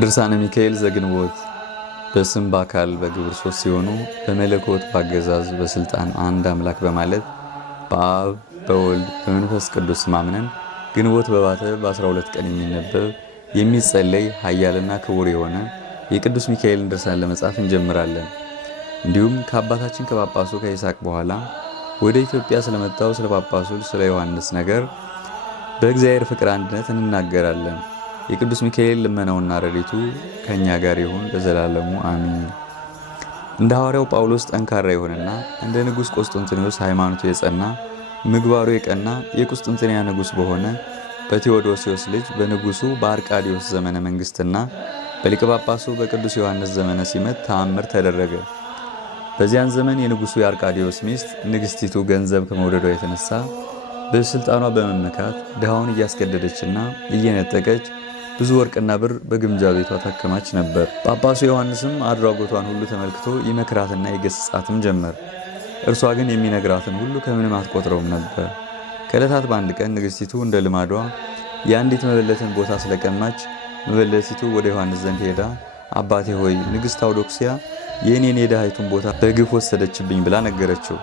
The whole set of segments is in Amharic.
ድርሳነ ሚካኤል ዘግንቦት። በስም በአካል በግብር ሶስት ሲሆኑ በመለኮት በአገዛዝ በስልጣን አንድ አምላክ በማለት በአብ በወልድ በመንፈስ ቅዱስ ማምነን ግንቦት በባተ በ12 ቀን የሚነበብ የሚጸለይ ኃያልና ክቡር የሆነ የቅዱስ ሚካኤልን ድርሳን ለመጻፍ እንጀምራለን። እንዲሁም ከአባታችን ከጳጳሱ ከይስሐቅ በኋላ ወደ ኢትዮጵያ ስለመጣው ስለ ጳጳሱ ስለ ዮሐንስ ነገር በእግዚአብሔር ፍቅር አንድነት እንናገራለን። የቅዱስ ሚካኤል ልመናውና ረድኤቱ ከኛ ጋር ይሁን ለዘላለሙ አሜን። እንደ ሐዋርያው ጳውሎስ ጠንካራ የሆነና እንደ ንጉሥ ቆስጠንጢኖስ ሃይማኖቱ የጸና ምግባሩ የቀና የቁስጥንጥንያ ንጉሥ በሆነ በቴዎዶሲዮስ ልጅ በንጉሱ በአርቃዲዮስ ዘመነ መንግስትና በሊቀ ጳጳሱ በቅዱስ ዮሐንስ ዘመነ ሲመት ተአምር ተደረገ። በዚያን ዘመን የንጉሱ የአርቃዲዮስ ሚስት ንግስቲቱ ገንዘብ ከመውደዷ የተነሳ በስልጣኗ በመመካት ድሃውን እያስገደደችና እየነጠቀች ብዙ ወርቅና ብር በግምጃ ቤቷ ታከማች ነበር። ጳጳሱ ዮሐንስም አድራጎቷን ሁሉ ተመልክቶ ይመክራትና ይገስጻትም ጀመር። እርሷ ግን የሚነግራትን ሁሉ ከምንም አትቆጥረውም ነበር። ከዕለታት በአንድ ቀን ንግስቲቱ እንደ ልማዷ የአንዲት መበለትን ቦታ ስለቀማች መበለቲቱ ወደ ዮሐንስ ዘንድ ሄዳ አባቴ ሆይ ንግሥት አውዶክሲያ የእኔን የድሃይቱን ቦታ በግፍ ወሰደችብኝ ብላ ነገረችው።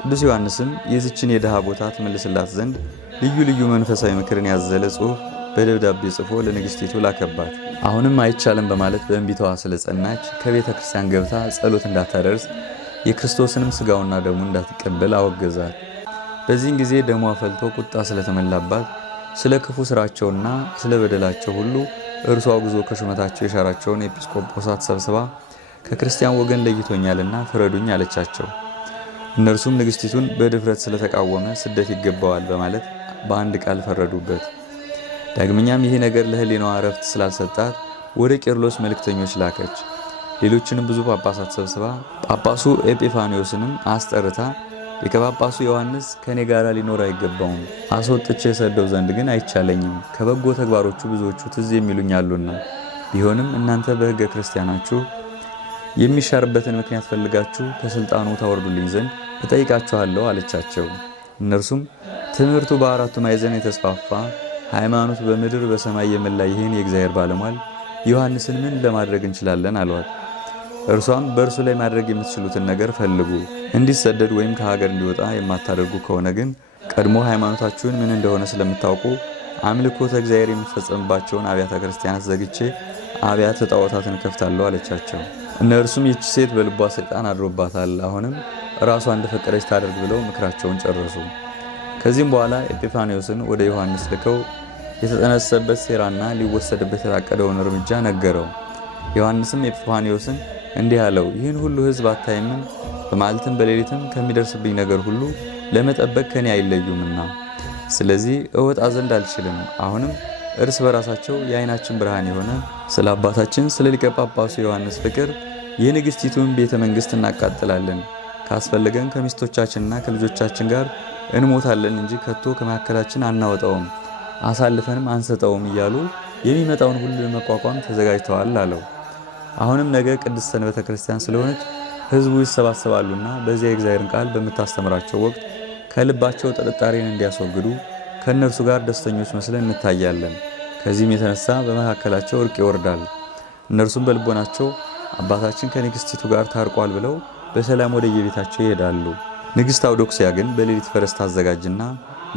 ቅዱስ ዮሐንስም የዚችን የድሃ ቦታ ትመልስላት ዘንድ ልዩ ልዩ መንፈሳዊ ምክርን ያዘለ ጽሑፍ በደብዳቤ ጽፎ ለንግስቲቱ ላከባት። አሁንም አይቻልም በማለት በእንቢታዋ ስለጸናች ከቤተ ክርስቲያን ገብታ ጸሎት እንዳታደርስ የክርስቶስንም ስጋውና ደሙ እንዳትቀበል አወገዛት። በዚህን ጊዜ ደሟ ፈልቶ ቁጣ ስለተመላባት ስለ ክፉ ስራቸውና ስለ በደላቸው ሁሉ እርሷ አውግዞ ከሹመታቸው የሻራቸውን ኤጲስቆጶሳት ሰብስባ ከክርስቲያን ወገን ለይቶኛልና ፍረዱኝ አለቻቸው። እነርሱም ንግስቲቱን በድፍረት ስለተቃወመ ስደት ይገባዋል በማለት በአንድ ቃል ፈረዱበት። ዳግመኛም ይሄ ነገር ለሕሊናዋ ዕረፍት ስላልሰጣት ወደ ቄርሎስ መልእክተኞች ላከች። ሌሎችንም ብዙ ጳጳሳት ሰብስባ ጳጳሱ ኤጲፋንዮስንም አስጠርታ ሊቀ ጳጳሱ ዮሐንስ ከኔ ጋር ሊኖር አይገባውም፣ አስወጥቼ የሰደው ዘንድ ግን አይቻለኝም። ከበጎ ተግባሮቹ ብዙዎቹ ትዝ የሚሉኝ አሉና፣ ቢሆንም እናንተ በሕገ ክርስቲያናችሁ የሚሻርበትን ምክንያት ፈልጋችሁ ከስልጣኑ ታወርዱልኝ ዘንድ እጠይቃችኋለሁ አለቻቸው። እነርሱም ትምህርቱ በአራቱ ማዕዘን የተስፋፋ ሃይማኖት በምድር በሰማይ የመላ ይህን የእግዚአብሔር ባለሟል ዮሐንስን ምን ለማድረግ እንችላለን አሏት። እርሷም በእርሱ ላይ ማድረግ የምትችሉትን ነገር ፈልጉ፣ እንዲሰደድ ወይም ከሀገር እንዲወጣ የማታደርጉ ከሆነ ግን ቀድሞ ሃይማኖታችሁን ምን እንደሆነ ስለምታውቁ አምልኮተ እግዚአብሔር የሚፈጸምባቸውን አብያተ ክርስቲያናት ዘግቼ አብያተ ጣዖታትን ከፍታለሁ አለቻቸው። እነርሱም ይህች ሴት በልቧ ሰይጣን አድሮባታል፣ አሁንም ራሷ እንደፈቀደች ታደርግ ብለው ምክራቸውን ጨረሱ። ከዚህም በኋላ ኤጲፋንዮስን ወደ ዮሐንስ ልከው የተጠነሰበት ሴራና ሊወሰድበት የታቀደውን እርምጃ ነገረው። ዮሐንስም ኤጲፋንዮስን እንዲህ አለው፣ ይህን ሁሉ ሕዝብ አታይምን? በመዓልትም በሌሊትም ከሚደርስብኝ ነገር ሁሉ ለመጠበቅ ከኔ አይለዩምና ስለዚህ እወጣ ዘንድ አልችልም። አሁንም እርስ በራሳቸው የዓይናችን ብርሃን የሆነ ስለ አባታችን ስለ ሊቀ ጳጳሱ ዮሐንስ ፍቅር የንግስቲቱን ቤተ መንግስት እናቃጥላለን፣ ካስፈለገን ከሚስቶቻችንና ከልጆቻችን ጋር እንሞታለን እንጂ ከቶ ከመካከላችን አናወጣውም፣ አሳልፈንም አንሰጠውም እያሉ የሚመጣውን ሁሉ ለመቋቋም ተዘጋጅተዋል አለው። አሁንም ነገ ቅድስት ሰንበተ ክርስቲያን ስለሆነች ህዝቡ ይሰባሰባሉና በዚያ የእግዚአብሔርን ቃል በምታስተምራቸው ወቅት ከልባቸው ጥርጣሬን እንዲያስወግዱ ከእነርሱ ጋር ደስተኞች መስለን እንታያለን። ከዚህም የተነሳ በመካከላቸው እርቅ ይወርዳል። እነርሱም በልቦናቸው አባታችን ከንግስቲቱ ጋር ታርቋል ብለው በሰላም ወደ የቤታቸው ይሄዳሉ። ንግሥት አውዶክሲያ ግን በሌሊት ፈረስ ታዘጋጅና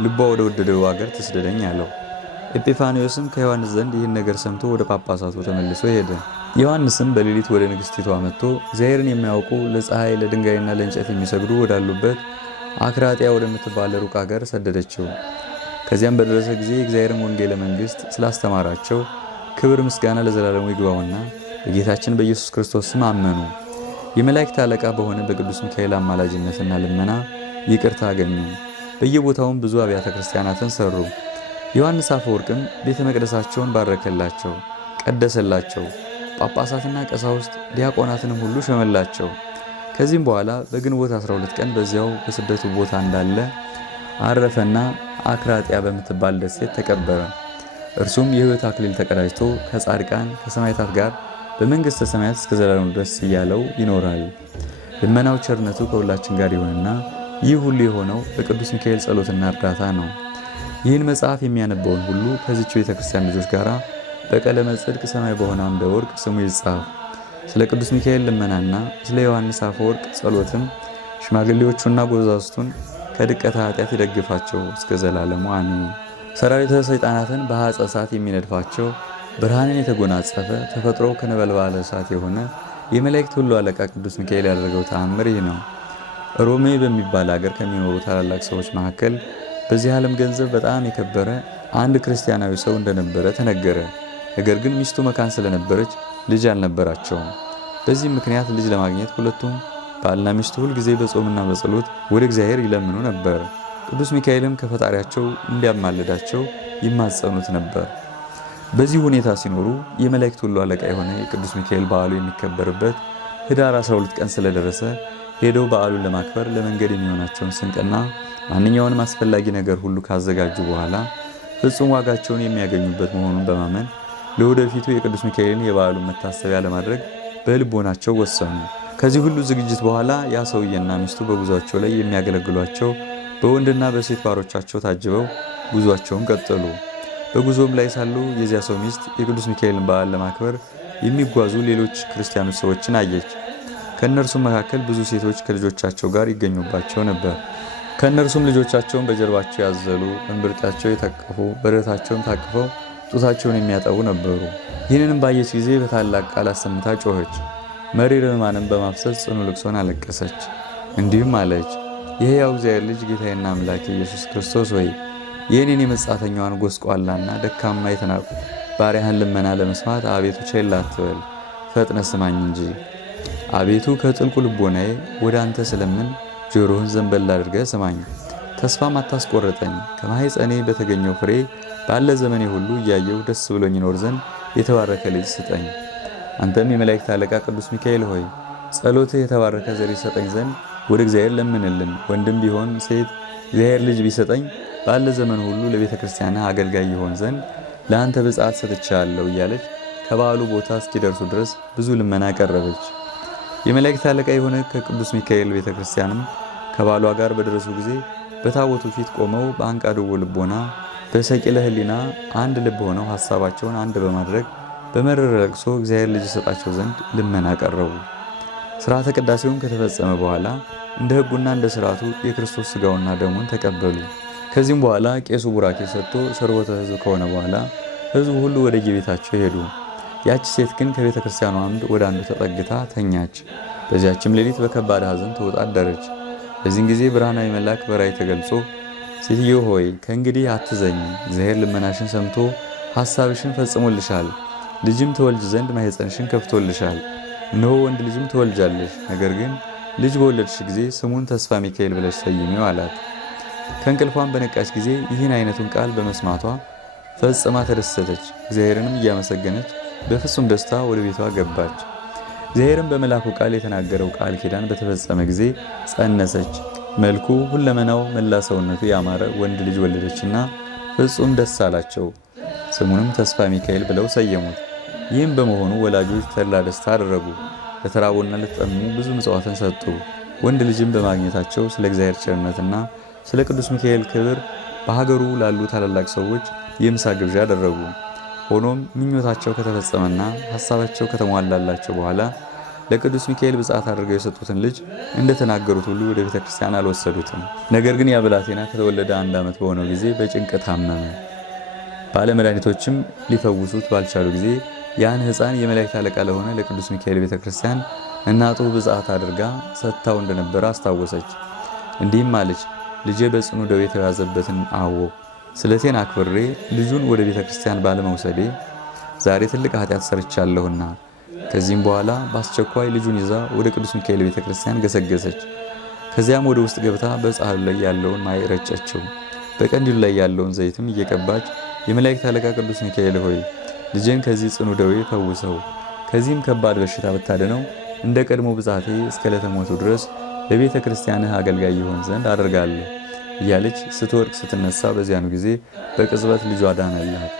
ልቧ ወደ ወደደው አገር ትስደደኝ አለው። ኤጲፋንዮስም ከዮሐንስ ዘንድ ይህን ነገር ሰምቶ ወደ ጳጳሳቱ ተመልሶ ሄደ። ዮሐንስም በሌሊት ወደ ንግስቲቷ መጥቶ እግዚአብሔርን የሚያውቁ ለፀሐይ ለድንጋይና ለእንጨት የሚሰግዱ ወዳሉበት አክራጢያ ወደምትባል ሩቅ አገር ሰደደችው። ከዚያም በደረሰ ጊዜ የእግዚአብሔርን ወንጌለ መንግስት ስላስተማራቸው ክብር ምስጋና ለዘላለሙ ይግባውና በጌታችን በኢየሱስ ክርስቶስ ስም አመኑ። የመላእክት አለቃ በሆነ በቅዱስ ሚካኤል አማላጅነትና ልመና ይቅርታ አገኙ። በየቦታውም ብዙ አብያተ ክርስቲያናትን ሰሩ። ዮሐንስ አፈወርቅም ቤተ መቅደሳቸውን ባረከላቸው፣ ቀደሰላቸው። ጳጳሳትና ቀሳውስት ዲያቆናትንም ሁሉ ሸመላቸው። ከዚህም በኋላ በግንቦት 12 ቀን በዚያው በስደቱ ቦታ እንዳለ አረፈና አክራጢያ በምትባል ደሴት ተቀበረ። እርሱም የሕይወት አክሊል ተቀዳጅቶ ከጻድቃን ከሰማዕታት ጋር በመንግሥተ ሰማያት እስከ ዘላለሙ ድረስ እያለው ይኖራል። ልመናው ቸርነቱ ከሁላችን ጋር ይሁንና ይህ ሁሉ የሆነው በቅዱስ ሚካኤል ጸሎትና እርዳታ ነው። ይህን መጽሐፍ የሚያነበውን ሁሉ ከዚች ቤተክርስቲያን ልጆች ጋር በቀለመ ጽድቅ ሰማይ በሆነ አምደ ወርቅ ስሙ ይጻፍ። ስለ ቅዱስ ሚካኤል ልመናና ስለ ዮሐንስ አፈወርቅ ጸሎትም ሽማግሌዎቹና ጎዛዝቱን ከድቀተ ኃጢአት ይደግፋቸው እስከ ዘላለሙ አሜን። ሰራዊተ ሰይጣናትን በሐፀ እሳት የሚነድፋቸው ብርሃንን የተጎናጸፈ ተፈጥሮ ከነበልባለ እሳት የሆነ የመላእክት ሁሉ አለቃ ቅዱስ ሚካኤል ያደረገው ተአምር ይህ ነው። ሮሜ በሚባል ሀገር ከሚኖሩ ታላላቅ ሰዎች መካከል በዚህ ዓለም ገንዘብ በጣም የከበረ አንድ ክርስቲያናዊ ሰው እንደነበረ ተነገረ። ነገር ግን ሚስቱ መካን ስለነበረች ልጅ አልነበራቸውም። በዚህ ምክንያት ልጅ ለማግኘት ሁለቱም ባልና ሚስቱ ሁል ጊዜ በጾምና በጸሎት ወደ እግዚአብሔር ይለምኑ ነበር። ቅዱስ ሚካኤልም ከፈጣሪያቸው እንዲያማልዳቸው ይማጸኑት ነበር። በዚህ ሁኔታ ሲኖሩ የመላእክት ሁሉ አለቃ የሆነ የቅዱስ ሚካኤል በዓሉ የሚከበርበት ህዳር 12 ቀን ስለደረሰ ሄደው በዓሉን ለማክበር ለመንገድ የሚሆናቸውን ስንቅና ማንኛውንም አስፈላጊ ነገር ሁሉ ካዘጋጁ በኋላ ፍጹም ዋጋቸውን የሚያገኙበት መሆኑን በማመን ለወደፊቱ የቅዱስ ሚካኤልን የበዓሉን መታሰቢያ ለማድረግ በልቦናቸው ወሰኑ። ከዚህ ሁሉ ዝግጅት በኋላ ያ ሰውዬና ሚስቱ በጉዟቸው ላይ የሚያገለግሏቸው በወንድና በሴት ባሮቻቸው ታጅበው ጉዟቸውን ቀጠሉ። በጉዞም ላይ ሳሉ የዚያ ሰው ሚስት የቅዱስ ሚካኤልን በዓል ለማክበር የሚጓዙ ሌሎች ክርስቲያኖች ሰዎችን አየች። ከእነርሱም መካከል ብዙ ሴቶች ከልጆቻቸው ጋር ይገኙባቸው ነበር። ከእነርሱም ልጆቻቸውን በጀርባቸው ያዘሉ፣ እንብርጣቸው የታቀፉ፣ በደረታቸውን ታቅፈው ጡታቸውን የሚያጠቡ ነበሩ። ይህንንም ባየች ጊዜ በታላቅ ቃል አሰምታ ጮኸች። መሪር ሕማምን በማፍሰስ ጽኑ ልቅሶን አለቀሰች። እንዲሁም አለች፣ የሕያው እግዚአብሔር ልጅ ጌታዬና አምላኬ ኢየሱስ ክርስቶስ ሆይ የእኔን የመጻተኛዋን ጎስቋላና ደካማ የተናቁ ባሪያህን ልመና ለመስማት አቤቱ ቸል አትበል፣ ፈጥነ ስማኝ እንጂ። አቤቱ ከጥልቁ ልቦናዬ ወደ አንተ ስለምን ጆሮህን ዘንበል አድርገህ ስማኝ። ተስፋም አታስቆርጠኝ። ከማኅፀኔ በተገኘው ፍሬ ባለ ዘመኔ ሁሉ እያየው ደስ ብሎኝ ይኖር ዘንድ የተባረከ ልጅ ስጠኝ። አንተም የመላእክት አለቃ ቅዱስ ሚካኤል ሆይ ጸሎትህ የተባረከ ዘር ይሰጠኝ ዘንድ ወደ እግዚአብሔር ለምንልን። ወንድም ቢሆን ሴት እግዚአብሔር ልጅ ቢሰጠኝ ባለ ዘመን ሁሉ ለቤተ ክርስቲያንህ አገልጋይ ይሆን ዘንድ ለአንተ ብፅዓት ሰጥቻለሁ እያለች ከበዓሉ ቦታ እስኪደርሱ ድረስ ብዙ ልመና ቀረበች። የመላእክት አለቃ የሆነ ከቅዱስ ሚካኤል ቤተ ክርስቲያንም ከባሏ ጋር በደረሱ ጊዜ በታቦቱ ፊት ቆመው በአንቃድዎ ልቦና በሰቂለ ሕሊና አንድ ልብ ሆነው ሐሳባቸውን አንድ በማድረግ በመረረ ለቅሶ እግዚአብሔር ልጅ ይሰጣቸው ዘንድ ልመና ቀረቡ። ሥርዓተ ቅዳሴውን ከተፈጸመ በኋላ እንደ ሕጉና እንደ ሥርዓቱ የክርስቶስ ሥጋውና ደሙን ተቀበሉ። ከዚህም በኋላ ቄሱ ቡራኬ ሰጥቶ ሰርወተ ሕዝብ ከሆነ በኋላ ሕዝቡ ሁሉ ወደ የቤታቸው ሄዱ። ያች ሴት ግን ከቤተ ክርስቲያኑ አምድ ወደ አንዱ ተጠግታ ተኛች። በዚያችም ሌሊት በከባድ ሐዘን ተውጣ አደረች። በዚህን ጊዜ ብርሃናዊ መልአክ በራእይ ተገልጾ ሴትዮ ሆይ ከእንግዲህ አትዘኝ፣ እግዚአብሔር ልመናሽን ሰምቶ ሐሳብሽን ፈጽሞልሻል። ልጅም ተወልጅ ዘንድ ማኅፀንሽን ከፍቶልሻል። እነሆ ወንድ ልጅም ትወልጃለሽ። ነገር ግን ልጅ በወለድሽ ጊዜ ስሙን ተስፋ ሚካኤል ብለሽ ሰይሚው አላት። ከእንቅልፏን በነቃች ጊዜ ይህን አይነቱን ቃል በመስማቷ ፈጽማ ተደሰተች። እግዚአብሔርንም እያመሰገነች በፍጹም ደስታ ወደ ቤቷ ገባች። እግዚአብሔርም በመልአኩ ቃል የተናገረው ቃል ኪዳን በተፈጸመ ጊዜ ጸነሰች። መልኩ ሁለመናው መላ ሰውነቱ ያማረ ወንድ ልጅ ወለደችና ፍጹም ደስ አላቸው። ስሙንም ተስፋ ሚካኤል ብለው ሰየሙት። ይህም በመሆኑ ወላጆች ተድላ ደስታ አደረጉ። ለተራቡና ለተጠሙ ብዙ ምጽዋትን ሰጡ። ወንድ ልጅም በማግኘታቸው ስለ እግዚአብሔር ቸርነትና ስለ ቅዱስ ሚካኤል ክብር በሀገሩ ላሉ ታላላቅ ሰዎች የምሳ ግብዣ አደረጉ። ሆኖም ምኞታቸው ከተፈጸመና ሐሳባቸው ከተሟላላቸው በኋላ ለቅዱስ ሚካኤል ብፅዓት አድርገው የሰጡትን ልጅ እንደተናገሩት ሁሉ ወደ ቤተ ክርስቲያን አልወሰዱትም። ነገር ግን ያ ብላቴና ከተወለደ 1 ዓመት በሆነው ጊዜ በጭንቀት ታመመ። ባለመድኃኒቶችም ሊፈውሱት ባልቻሉ ጊዜ ያን ሕፃን የመላእክት አለቃ ለሆነ ለቅዱስ ሚካኤል ቤተ ክርስቲያን እናቱ ብፅዓት አድርጋ ሰጥታው እንደነበረ አስታወሰች። እንዲህም አለች፣ ልጄ በጽኑ ደዌ የተያዘበትን አወቅሁ። ስለቴን አክብሬ ልጁን ወደ ቤተ ክርስቲያን ባለመውሰዴ ዛሬ ትልቅ ኃጢአት ሰርቻለሁና። ከዚህም በኋላ በአስቸኳይ ልጁን ይዛ ወደ ቅዱስ ሚካኤል ቤተ ክርስቲያን ገሰገሰች። ከዚያም ወደ ውስጥ ገብታ በጻሕሉ ላይ ያለውን ማይ ረጨችው። በቀንዲሉ ላይ ያለውን ዘይትም እየቀባች የመላእክት አለቃ ቅዱስ ሚካኤል ሆይ ልጄን ከዚህ ጽኑ ደዌ ፈውሰው፣ ከዚህም ከባድ በሽታ ብታድነው እንደ ቀድሞ ብፅዓቴ እስከ ዕለተ ሞቱ ድረስ ለቤተ ክርስቲያንህ አገልጋይ ይሆን ዘንድ አደርጋለሁ እያለች ስትወድቅ ስትነሳ በዚያኑ ጊዜ በቅጽበት ልጇ ዳነላት።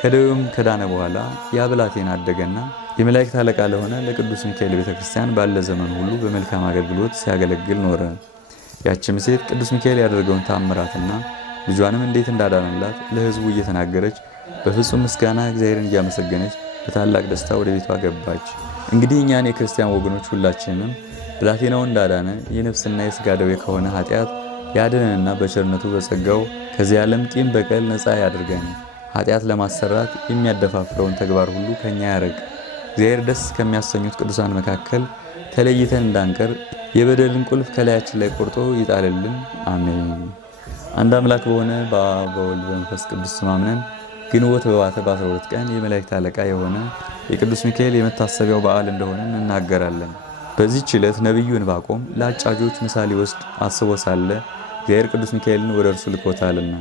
ከደዌውም ከዳነ በኋላ ያ ብላቴና አደገና የመላእክት አለቃ ለሆነ ለቅዱስ ሚካኤል ቤተ ክርስቲያን ባለ ዘመን ሁሉ በመልካም አገልግሎት ሲያገለግል ኖረ። ያችም ሴት ቅዱስ ሚካኤል ያደረገውን ታምራትና ልጇንም እንዴት እንዳዳነላት ለሕዝቡ እየተናገረች በፍጹም ምስጋና እግዚአብሔርን እያመሰገነች በታላቅ ደስታ ወደ ቤቷ ገባች። እንግዲህ እኛን የክርስቲያን ወገኖች ሁላችንንም ብላቴናውን እንዳዳነ የነፍስና የሥጋ ደዌ ከሆነ ኃጢአት ያድነንና በቸርነቱ በጸጋው ከዚህ ዓለም ቂም በቀል ነፃ ያድርገን። ኃጢአት ለማሰራት የሚያደፋፍረውን ተግባር ሁሉ ከኛ ያርቅ። እግዚአብሔር ደስ ከሚያሰኙት ቅዱሳን መካከል ተለይተን እንዳንቀር የበደልን ቁልፍ ከላያችን ላይ ቆርጦ ይጣልልን። አሜን። አንድ አምላክ በሆነ በአብ በወልድ በመንፈስ ቅዱስ ስም አምነን ግንቦት በባተ በ12 ቀን የመላእክት አለቃ የሆነ የቅዱስ ሚካኤል የመታሰቢያው በዓል እንደሆነ እንናገራለን። በዚህች ዕለት ነቢዩ ዕንባቆም ለአጫጆች ምሳ ሊወስድ አስቦ ሳለ እግዚአብሔር ቅዱስ ሚካኤልን ወደ እርሱ ልኮታልና።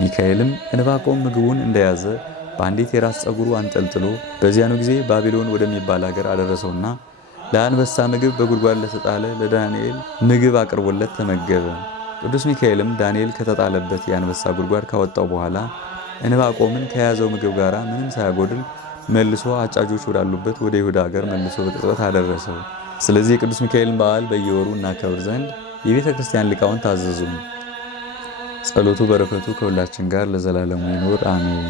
ሚካኤልም ዕንባቆም ምግቡን እንደያዘ በአንዲት የራስ ፀጉሩ አንጠልጥሎ በዚያኑ ጊዜ ባቢሎን ወደሚባል ሀገር አደረሰውና ለአንበሳ ምግብ በጉድጓድ ለተጣለ ለዳንኤል ምግብ አቅርቦለት ተመገበ። ቅዱስ ሚካኤልም ዳንኤል ከተጣለበት የአንበሳ ጉድጓድ ካወጣው በኋላ ዕንባቆምን ከያዘው ምግብ ጋር ምንም ሳያጎድል መልሶ አጫጆች ወዳሉበት ወደ ይሁዳ ሀገር መልሶ በቅጽበት አደረሰው። ስለዚህ የቅዱስ ሚካኤልን በዓል በየወሩ እናከብር ዘንድ የቤተ ክርስቲያን ሊቃውንት ታዘዙን። ጸሎቱ በረከቱ ከሁላችን ጋር ለዘላለሙ ይኖር አሜን።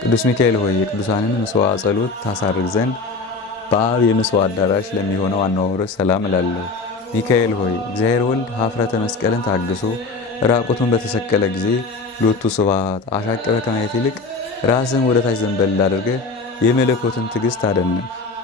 ቅዱስ ሚካኤል ሆይ የቅዱሳንን ምስዋ ጸሎት ታሳርግ ዘንድ በአብ የምስዋ አዳራሽ ለሚሆነው አነዋወርህ ሰላም እላለሁ። ሚካኤል ሆይ እግዚአብሔር ወልድ ኀፍረተ መስቀልን ታግሶ ራቁቱን በተሰቀለ ጊዜ ሎቱ ስብሐት አሻቅበ ከማየት ይልቅ ራስን ወደ ታች ዘንበል አድርገህ የመለኮትን ትዕግስት አደነቅህ።